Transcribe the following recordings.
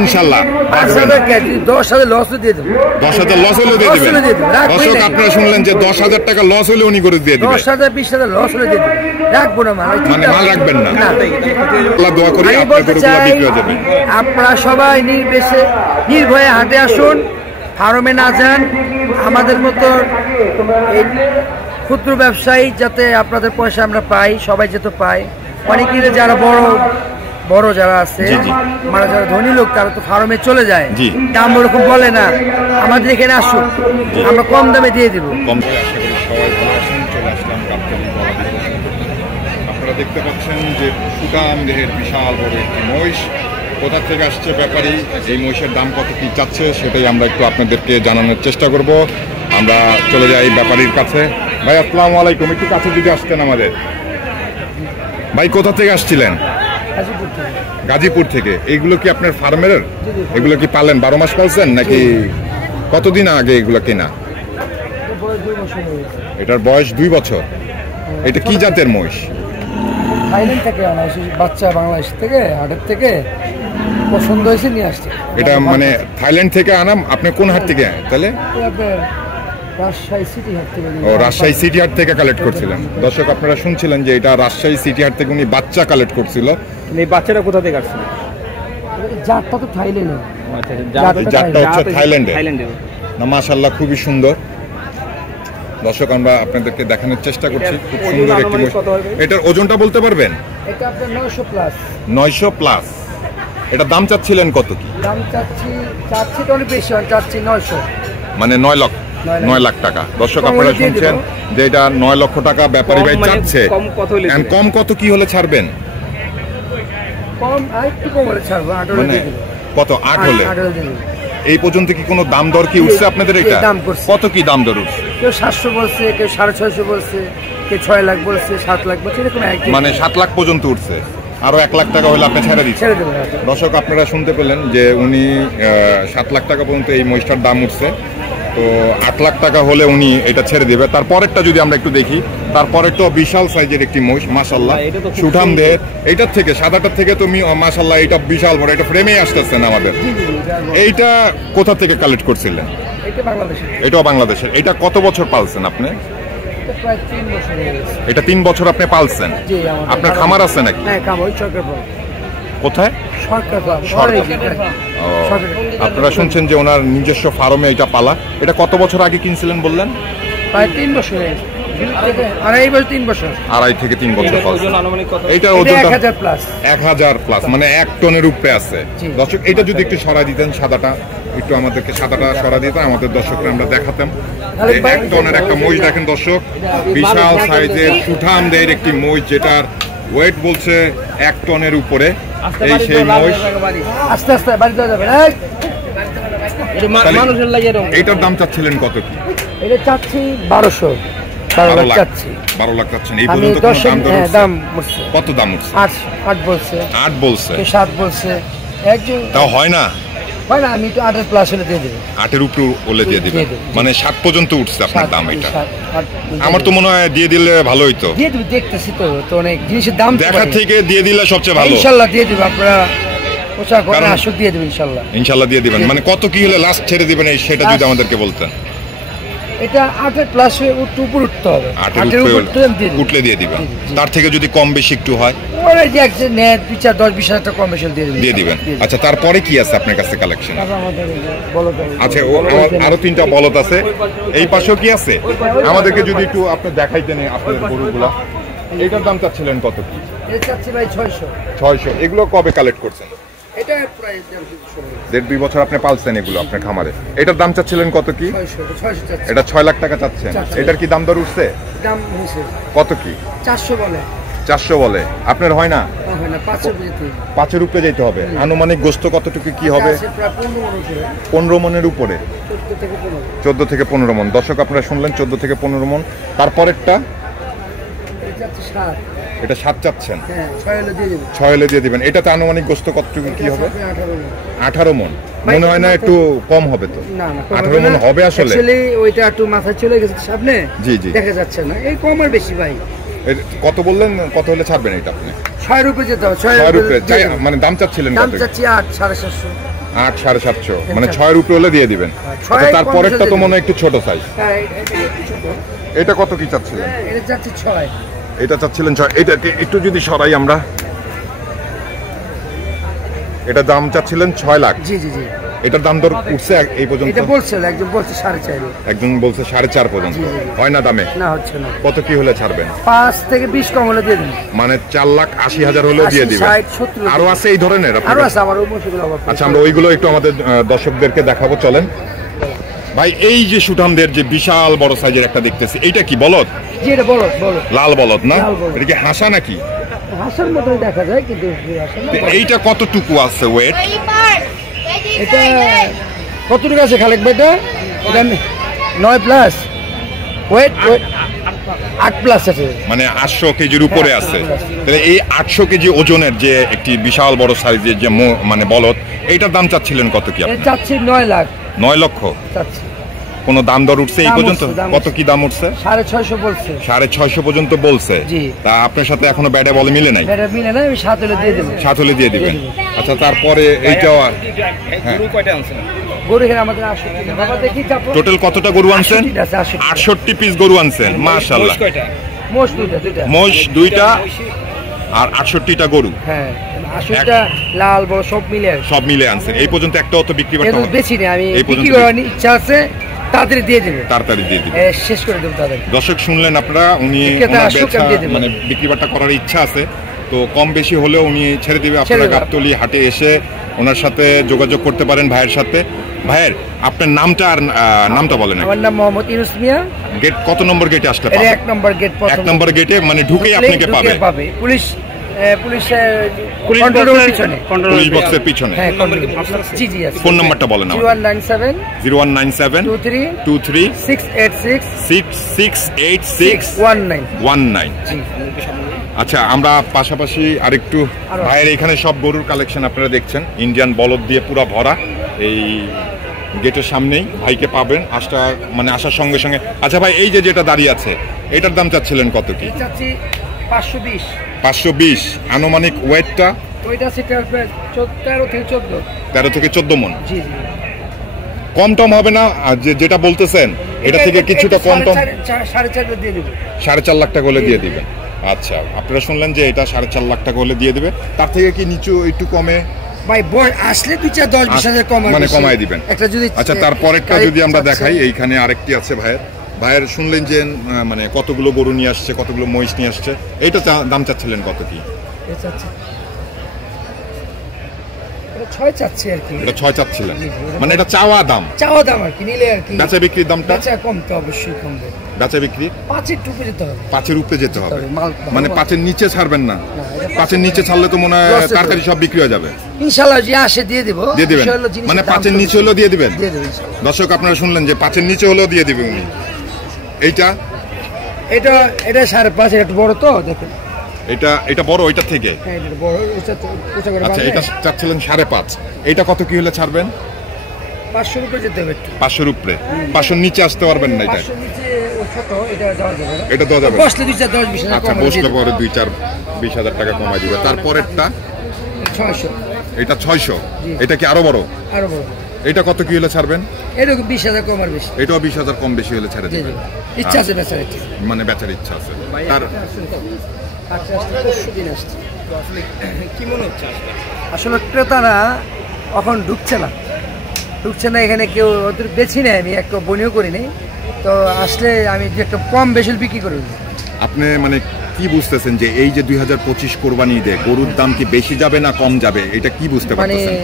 ইনশাআল্লাহ 5,000 KG 10,000 loss দিয়ে দেব। 10,000 loss হলে দিয়ে দিবেন। দর্শক আপনারা শুনলেন যে 10,000 টাকা লস হলে উনি করে দিয়ে দিবেন। 10,000 20,000 লস হলে দিয়ে দেব। রাখবো না মাল। মানে মাল রাখবেন না। আল্লাহ দোয়া করি আপনার গরুগুলো বিক্রি হয়ে যাবে। আপনারা সবাই নির্ভয়ে হাটে আসুন, ফার্মে না যান। আমাদের মতো ক্ষুদ্র ব্যবসায়ী যাতে আপনাদের পয়সা আমরা পাই, সবাই যাতে পাই। অনেকের যারা বড় যারা আছে, মানে যারা ধনী লোক, তারা তো ফার্মে চলে যায়, দাম ওরকম বলে না। আমাদের এখানে আসুন, আমরা কম দামে দিয়ে দিব। আপনারা দেখতে পাচ্ছেন যে সুঠাম দেহের বিশাল বড় একটি মহিষ। কোথা থেকে আসছে ব্যাপারী, এই মহিষের দাম কত কি চাচ্ছে সেটাই আমরা একটু আপনাদেরকে জানানোর চেষ্টা করব। আমরা চলে যাই ব্যাপারীর কাছে। ভাই আসসালামু আলাইকুম, একটু কাছে যদি আসতেন আমাদের। ভাই কোথা থেকে আসছিলেন? গাজীপুর থেকে। এইগুলো কি আপনার ফার্মের? এগুলো কি পালেন 12 মাস পালছেন নাকি কতদিন আগে এগুলো কেনা? এটার বয়স 2 বছর। এটা কি জাতের মহিষ? থাইল্যান্ড থেকে আনা হয়েছে, বাচ্চা বাংলাদেশ থেকে, হাটের থেকে পছন্দ হয়েছে নিয়ে আসছে। এটা মানে থাইল্যান্ড থেকে আনা? আপনি কোন হাট থেকে তাহলে? রাজশাহী সিটি হাট থেকে। ও, রাজশাহী সিটি হাট থেকে কালেক্ট করছিলেন। দর্শক আপনারা শুনছিলেন যে এটা রাজশাহী সিটি হাট থেকে উনি বাচ্চা কালেক্ট করছিল। এই বাচ্চাটা কোথা থেকে আসছে? জাতটা তো থাইল্যান্ডে। জাতটা হচ্ছে থাইল্যান্ডে। না মাশাআল্লাহ, খুবই সুন্দর। দর্শক আমরা আপনাদেরকে দেখানোর চেষ্টা করছি, খুব সুন্দর একটি মহিষ। এটার ওজনটা বলতে পারবেন? এটা আপনার 900 প্লাস। 900 প্লাস। এটা দাম চাচ্ছিলেন কত কি? দাম চাচ্ছি তো অনেক বেশি, চাচ্ছি 900, মানে 9 লাখ টাকা। দর্শক আপনারা শুনছেন যে এটা 9 লক্ষ টাকা ব্যাপারী ভাই চাচ্ছে। কম কত কি হলে ছাড়বেন? কম একটু কম হলে ছাড়বো। মানে কত? 8 হলে। এই পর্যন্ত কি কোনো দাম দর কি উঠছে আপনাদের? এটা কত কি দাম দর উঠছে? কেউ 700 বলছে, কেউ 650 বলছে, কেউ 6 লাখ বলছে, 7 লাখ বলছে, এরকম। মানে 7 লাখ পর্যন্ত উঠছে। আরো 1 লাখ টাকা হলে আপনি ছেড়ে দিচ্ছেন? দর্শক আপনারা শুনতে পেলেন যে উনি 7 লাখ টাকা পর্যন্ত এই মহিষটার দাম উঠছে। তো 8 লাখ টাকা হলে উনি এটা ছেড়ে দেবে। তারপরেরটা যদি আমরা একটু দেখি, তারপরেরটা বিশাল সাইজের একটি মহিষ মাশাআল্লাহ, সুঠাম দেহের। এইটার থেকে সাদাটার থেকে তুমি মাশাআল্লাহ এটা বিশাল বড়, এটা ফ্রেমেই আসতেছে না আমাদের। এইটা কোথা থেকে কালেক্ট করছিলেন? এটাও বাংলাদেশের। এটা কত বছর পালছেন আপনি? এটা 3 বছর আপনি পালছেন। আপনার খামার আছে নাকি? কোথায়? আপনারা শুনছেন যে ওনার নিজস্ব ফার্মে এটা পালা। এটা কত বছর আগে কিনছিলেন বললেন? প্রায় 3 বছর। 2.5 থেকে 3 বছর। এইটার ওজনটা 1000 প্লাস, মানে 1 টনের উপরে আছে। দর্শক এটা যদি একটু সরা দিতেন, সাদাটা একটু আমাদেরকে সাদাটা সরা দিতেন, আমাদের দর্শকরা আমরা দেখাতাম। 1 টনের একটা মহিষ দেখেন দর্শক, বিশাল সাইজের সুঠাম দেহের একটি মহিষ, যেটার ওয়েট বলছে 1 টনের উপরে। এই সেই মহিষ। আস্তে আস্তে বাড়িতে যাবে। এইটার দাম চাচ্ছিলেন কত কি? এটা চাচ্ছি 1200। 12 লাখ চাচ্ছি। 12 লাখ চাচ্ছেন। এই পর্যন্ত দাম উঠছে? কত দাম উঠছে? 8 বলছে। 8 বলছে, 7 বলছে। একজন তাও হয় না। আমি তো 8 প্লাস হলে দিয়ে দেব। 8 উপরে হলে দিয়ে দিবেন, মানে 7 পর্যন্ত উঠছে আপনার দাম। এটা আমার তো মনে হয় দিয়ে দিলে ভালো হইতো। দিয়ে দেব, দেখতেছি তো অনেক জিনিসের দাম দেখা থেকে দিয়ে দিলে সবচেয়ে ভালো। ইনশাআল্লাহ দিয়ে দেব। আপনারা পোশাক করে আসুক, দিয়ে দেব ইনশাআল্লাহ। ইনশাআল্লাহ দিয়ে দিবেন। মানে কত কি হলে লাস্ট ছেড়ে দিবেন সেটা যদি আমাদেরকে বলতেন। এটা 8 প্লাস উপর উঠতে হবে। 8 উঠলে দিয়ে দিবেন। তার থেকে যদি কম বেশি একটু হয়, ওরা যে একটা নেট 10-20 হাজার টাকা কম বেশি দিয়ে দিবেন। আচ্ছা, তারপরে কি আছে আপনার কাছে কালেকশন? আচ্ছা, আরো 3টা বলদ আছে। এই পাশেও কি আছে? আমাদেরকে যদি একটু আপনি দেখাইতেন আপনার গরুগুলা। এটার দাম চাচ্ছিলেন কত কি? এটা চাচ্ছি ভাই 600। এগুলো কবে কালেক্ট করছেন? এটা প্রায় 1.5-2 বছর আপনি পালছেন এগুলো আপনার খামারে। এটার দাম চাচ্ছিলেন কত কি? 600। এটা 6 লাখ টাকা চাচ্ছেন। এটার কি দাম দর উঠছে? দাম হইছে কত কি? 400 বলে। 400 বলে। আপনার হয় না? হয় না, 5 উপরে যেতে হবে। আনুমানিক গোস্ত কতটুকু কি হবে? 15 মনের উপরে। 14 থেকে 15 মন। দর্শক আপনারা শুনলেন 14 থেকে 15 মন। তারপরেরটা এটা 7 চাচ্ছেন। 6 হলে দিয়ে দিবেন। এটাতে আনুমানিক গোস্ত কতটুকু কি হবে? 18 মন। মনে হয় না একটু কম হবে? তো 18 মন হবে আসলে। ওইটা একটু মাথায় চলে গেছে সামনে, দেখা যাচ্ছে না। এই কম আর বেশি ভাই কত বললেন, কত হলে ছাড়বেন এটা আপনি? 6 রুপে যেতে হবে। 6 রুপে মানে দাম চাচ্ছিলেন দাম কত? চাচ্ছি 8, 750। 8, 750 মানে 6 রুপে হলে দিয়ে দিবেন। তারপরেরটা তো মনে হয় একটু ছোট সাইজ। এটা কত কি চাচ্ছিলেন? এটা চাচ্ছি 6। এটা চাচ্ছিলেন 6। এটাকে একটু যদি সরাই আমরা, এটা দাম চাচ্ছিলেন 6 লাখ। জি জি জি। এটার দাম দর উঠছে এই পর্যন্ত? এটা বলছিল, একজন বলছে 4.5, একজন বলছে 4.5 পর্যন্ত। হয় না দামে? না, হচ্ছে না। কত কি হলে ছাড়বেন? 5 থেকে 20 কম হলে দিয়ে দিন। মানে 4,80,000 হলেও দিয়ে দিবেন? 60, 70। আরো আছে এই ধরনের? আরো আছে আমার ওই মশগুলো আবার। আচ্ছা, আমরা ওইগুলো একটু আমাদের দর্শকদেরকে দেখাবো, চলেন ভাই। এই যে সুঠামদের যে বিশাল বড় সাইজের একটা দেখতেছি, এইটা কি বলদ? জি, এটা বলদ। লাল বলদ না? লাল বলদ। এটা কি হাসা নাকি? হাসার মতোই দেখা যায়, কিন্তু এইটা কতটুকু আছে ওয়েট? এটা কতটুকু আছে খালেক ভাই? এটা 9 প্লাস ওয়েট, 8 প্লাস আছে, মানে 800 কেজির উপরে আছে। তাহলে এই 800 কেজি ওজনের যে একটি বিশাল বড় সাইজের যে মানে বলদ, এইটার দাম চাচ্ছিলেন কত কি আপনি? চাচ্ছি 9 লাখ। 9 লক্ষ চাচ্ছি। কোনো দাম দর উঠছে এই পর্যন্ত? কত কি দাম উঠছে? 650 বলছে। 650 পর্যন্ত বলছে। জি। তা আপনার সাথে এখনো ব্যাটে বলে মিলে নাই? ব্যাটে মিলে নাই, আমি 7 হলে দিয়ে দেব। 7 হলে দিয়ে দিবেন। আচ্ছা, তারপরে এইটাও গরু কয়টা আনছেন? গরু এখানে আমাদের 68। বাবা দেখি চাপো। টোটাল কতটা গরু আনছেন? 68 পিস গরু আনছেন, মাশাআল্লাহ। মোষ দুইটা। মোষ 2টা আর 68টা গরু। হ্যাঁ, 80টা লাল বড় সব মিলে আনছেন। এই পর্যন্ত একটাও তো বিক্রি করতে হবে? বেশি নেই, আমি বিক্রি করার ইচ্ছা আছে, তাড়াতাড়ি দিয়ে দেব। তাড়াতাড়ি দিয়ে দিবেন, শেষ করে দেব তাড়াতাড়ি। দর্শক শুনলেন আপনারা, উনি মানে বিক্রি বাট্টা করার ইচ্ছা আছে, তো কম বেশি হলেও উনি ছেড়ে দিবে। আপনারা গাবতলী হাটে এসে ওনার সাথে যোগাযোগ করতে পারেন, ভাইয়ের সাথে। ভাইয়ের আপনার নামটা আর নামটা বলেন। আমার নাম মোহাম্মদ ইউনুস মিয়া। গেট কত নম্বর গেটে আসলে? 1 নম্বর গেট। 1 নম্বর গেটে মানে ঢুকেই আপনাকে পাবে। পুলিশ বক্সের পিছনে। জি জি। ফোন নাম্বারটা বলেন। 0197 23 686 19। আচ্ছা, আমরা পাশাপাশি আরেকটু ভাইয়ের এখানে সব গরুর কালেকশন আপনারা দেখছেন, ইন্ডিয়ান বলদ দিয়ে পুরো ভরা। এই গেটের সামনেই ভাইকে পাবেন আসার সঙ্গে সঙ্গে। আচ্ছা ভাই, এই যে যেটা দাঁড়িয়ে আছে, এটার দাম চাচ্ছিলেন কত কি? 520। 520। আনুমানিক ওয়েটটা? ওইটা আছে 13 থেকে 14 মণ। জি জি। কম টম হবে না? যেটা বলতেছেন এটা থেকে কিছুটা কম টম? 4.5 দিয়ে দেব। 4.5 লাখ টাকা হলে দিয়ে দিবেন। আচ্ছা, আপনারা শুনলেন যে এটা 4.5 লাখ টাকা হলে দিয়ে দেবে। তার থেকে কি নিচু একটু কমে? ভাই আসলে 2-10-20 হাজার কম মানে কমাই দিবেন। আচ্ছা, তারপরেরটা যদি আমরা দেখাই, এইখানে আরেকটি আছে ভাইয়ের শুনলেন যে মানে কতগুলো গরু নিয়ে আসছে, কতগুলো মহিষ নিয়ে আসছে। এইটা দাম চাচ্ছিলেন কত কি? এটা 6 চাচ্ছি আর কি। এটা 6 চাচ্ছিলেন, মানে এটা চাওয়া দাম আর কি, নিলে আর কি। বেচা বিক্রির দামটা? বেচা কম তো অবশ্যই কমবে। বেচা বিক্রি 5-এর উপরে যেতে হবে। 5-এর উপরে যেতে হবে, মানে 5-এর নিচে ছাড়বেন না? 5-এর নিচে ছাড়লে তো মনে হয় তরকারি সব বিক্রি হয়ে যাবে। ইনশাআল্লাহ যে আসে দিয়ে দেব। দিয়ে দিবেন, মানে 5-এর নিচে হলেও দিয়ে দিবেন? দর্শক আপনারা শুনলেন যে 5-এর নিচে হলেও দিয়ে দিবে উনি। এটা 5.5, একটু বড় তো দেখেন। এটা বড় ওইটা থেকে? আচ্ছা, এটা চাচ্ছিলেন 5.5। এটা কত কি হলে ছাড়বেন? 500 উপরে যেতে হবে। 500 উপরে? 500 নিচে আসতে পারবেন না? এটা এটা দেওয়া যাবে? বসলে 2-4-10-20 হাজার। আচ্ছা, বসলে পরে 2-4-20 হাজার টাকা কমাই দিবে। তারপরেরটা 600। এটা 600। এটা কি আরো বড়? আরো বড়। এটা কত কি হলে ছাড়বেন? এরকম 20 হাজার কম আর বেশি। এটাও 20 হাজার কম বেশি হলে ছেড়ে দিবেন? ইচ্ছা আছে বেচার, মানে বেচার ইচ্ছা আছে। তার কি মনে হচ্ছে আসলে ক্রেতারা এখন ঢুকছে না এখানে, কেউ ওদের বেছি নেই, আমি একটা বনিও করিনি তো। আসলে আমি একটা কম বেশি বিক্রি করি। আপনি মানে কি বুঝতেছেন যে এই যে 2025 কোরবানি ঈদে গরুর দাম কি বেশি যাবে না কম যাবে, এটা কি বুঝতে পারছেন?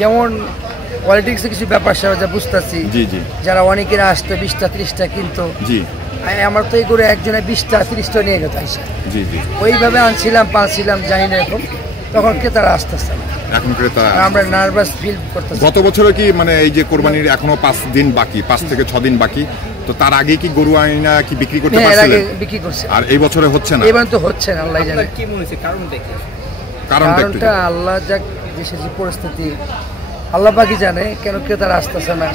যেমন পলিটিক্সে কিছু ব্যাপার যা বুঝতেছি। জি জি। যারা অনেকেরা আসতো 20টা 30টা কিনতো। জি। আমার তো এই করে একজনে 20টা 30টা নিয়ে গেছে। জি জি। ওইভাবে পালছিলাম জানি না এরকম, তখন ক্রেতারা আসতেছে না। এখন ক্রেতা আমরা নার্ভাস ফিল করতেছি। গত বছরও কি মানে এই যে কোরবানির এখনো 5 দিন বাকি, 5 থেকে 6 দিন বাকি, তো তার আগে কি গরু আইনা কি বিক্রি করতে পারছিলেন? বিক্রি করছে। আর এই বছরে হচ্ছে না? এবার তো হচ্ছে না, আল্লাহ জানে। কি মনে হচ্ছে কারণটা কি? কারণটা আল্লাহ যাক, দেশের যে পরিস্থিতি আল্লাহ পাকই জানে কেন ক্রেতারা আসতেছে না।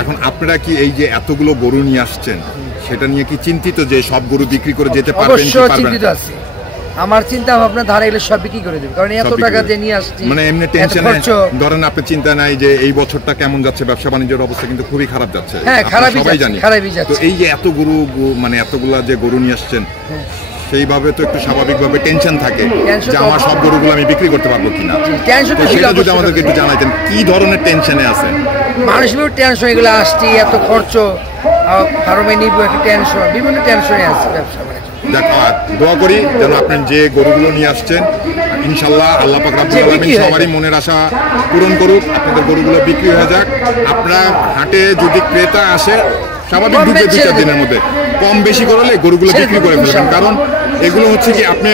এখন আপনারা কি এই যে এতগুলো গরু নিয়ে আসছেন সেটা নিয়ে কি চিন্তিত যে সব গরু বিক্রি করে যেতে পারবেন কি অবশ্যই পারবেন চিন্তিত আছি। আমার চিন্তা ভাবনা ধারা এগুলো সব বিক্রি করে দেবে, কারণ এত টাকা দিয়ে নিয়ে আসছি। মানে এমনি টেনশন ধরেন আপনি চিন্তা নাই যে এই বছরটা কেমন যাচ্ছে, ব্যবসা বাণিজ্যের অবস্থা কিন্তু খুবই খারাপ যাচ্ছে। হ্যাঁ, খারাপই সবাই জানি। তো এই যে এত গরু মানে এতগুলা যে গরু নিয়ে আসছেন সেইভাবে তো একটু স্বাভাবিকভাবে টেনশন থাকে যে আমার সব গরুগুলো আমি বিক্রি করতে পারবো কিনা। সেটা যদি আমাদেরকে একটু জানাইতেন কি ধরনের টেনশনে আছে। মানুষের টেনশন, এগুলো আসছি এত খরচ, ফার্মে নিব একটা টেনশন, বিভিন্ন টেনশনে আছে ব্যবসা বাণিজ্য। দোয়া করি যেন আপনি যে গরুগুলো নিয়ে আসছেন ইনশাল্লাহ আল্লাহ পাক রব্বুল আলামিন সবারই মনের আশা পূরণ করুক, আপনাদের গরুগুলো বিক্রি হয়ে যাক। আপনার হাটে যদি ক্রেতা আসে স্বাভাবিক 2-4 দিনের মধ্যে কম বেশি করলে গরুগুলো বিক্রি করে ফেলবেন, কারণ এগুলো হচ্ছে কি আপনি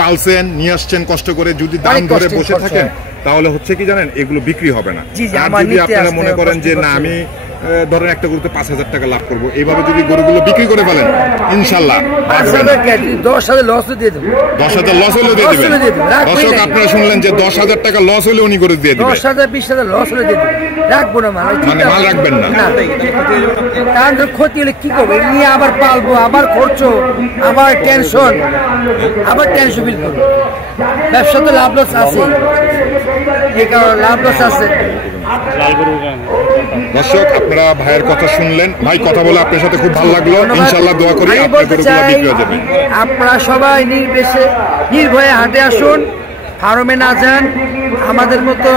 পালছেন নিয়ে আসছেন কষ্ট করে, যদি দাম ধরে বসে থাকেন তাহলে হচ্ছে কি জানেন এগুলো বিক্রি হবে না। আর যদি আপনারা মনে করেন যে না আমি ধরেন একটা গরুতে 5,000 টাকা লাভ করবো, এইভাবে যদি গরুগুলো বিক্রি করে ফেলেন ইনশাল্লাহ 10,000 লস দিয়ে দেবো। 10,000 লস হলেও দিয়ে দিবেন। দর্শক আপনারা শুনলেন যে 10,000 টাকা লস হলে উনি গরু দিয়ে দিবেন। 10,000-20,000 লস হলে দিয়ে দেবেন, রাখবো না মাল। মানে মাল রাখবেন না, কারণ ক্ষতি হলে কি করবো, নিয়ে আবার পালবো, আবার খরচ, আবার টেনশন, আবার টেনশন ফিল করবো। ব্যবসা তো লাভ লস আছে, এই কারণে লাভ লস আছে। দর্শক আপনারা ভাইয়ের কথা শুনলেন, ভাই কথা বলে আপনার সাথে খুব ভালো লাগলো। ইনশাআল্লাহ দোয়া করি আপনার গরুগুলো বিক্রি হয়ে যাবে। আপনারা সবাই নির্ভয়ে হাটে আসুন, ফার্মে না যান। আমাদের মতো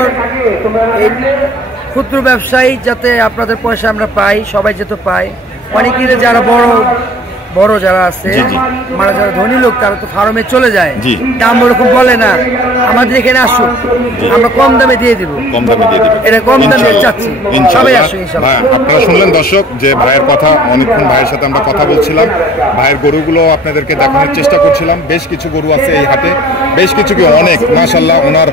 ক্ষুদ্র ব্যবসায়ী যাতে আপনাদের পয়সা আমরা পাই, সবাই যাতে পাই। অনেকেই যারা বড় যারা আছে, মানে যারা ধনী লোক তারা তো ফার্মে চলে যায়, দাম ওরকম বলে না। আমাদের এখানে আসুন, আমরা কম দামে দিয়ে দিব, এটা কম দামে চাচ্ছি, সবাই আসুন ইনশাআল্লাহ। আপনারা শুনলেন দর্শক যে ভাইয়ের কথা, অনেকক্ষণ ভাইয়ের সাথে আমরা কথা বলছিলাম, ভাইয়ের গরুগুলো আপনাদেরকে দেখানোর চেষ্টা করছিলাম। বেশ কিছু গরু আছে এই হাটে, বেশ কিছু কি অনেক মাশাআল্লাহ। ওনার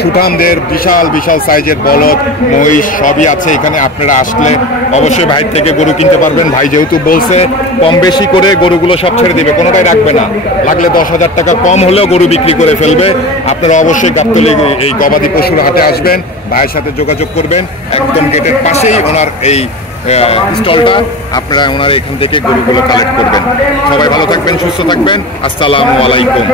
সুঠামদের বিশাল বিশাল সাইজের বলদ মহিষ সবই আছে এখানে। আপনারা আসলে অবশ্যই ভাইয়ের থেকে গরু কিনতে পারবেন। ভাই যেহেতু বলছে কম বেশি করে গরুগুলো সব ছেড়ে দিবে, কোনোটাই রাখবে না, লাগলে 10,000 টাকা কম হলেও গরু বিক্রি করে ফেলবে। আপনারা অবশ্যই গাবতলী এই গবাদি পশুর হাটে আসবেন, ভাইয়ের সাথে যোগাযোগ করবেন। একদম গেটের পাশেই ওনার এই স্টলটা, আপনারা ওনার এখান থেকে গরুগুলো কালেক্ট করবেন। সবাই ভালো থাকবেন, সুস্থ থাকবেন। আসসালামু আলাইকুম।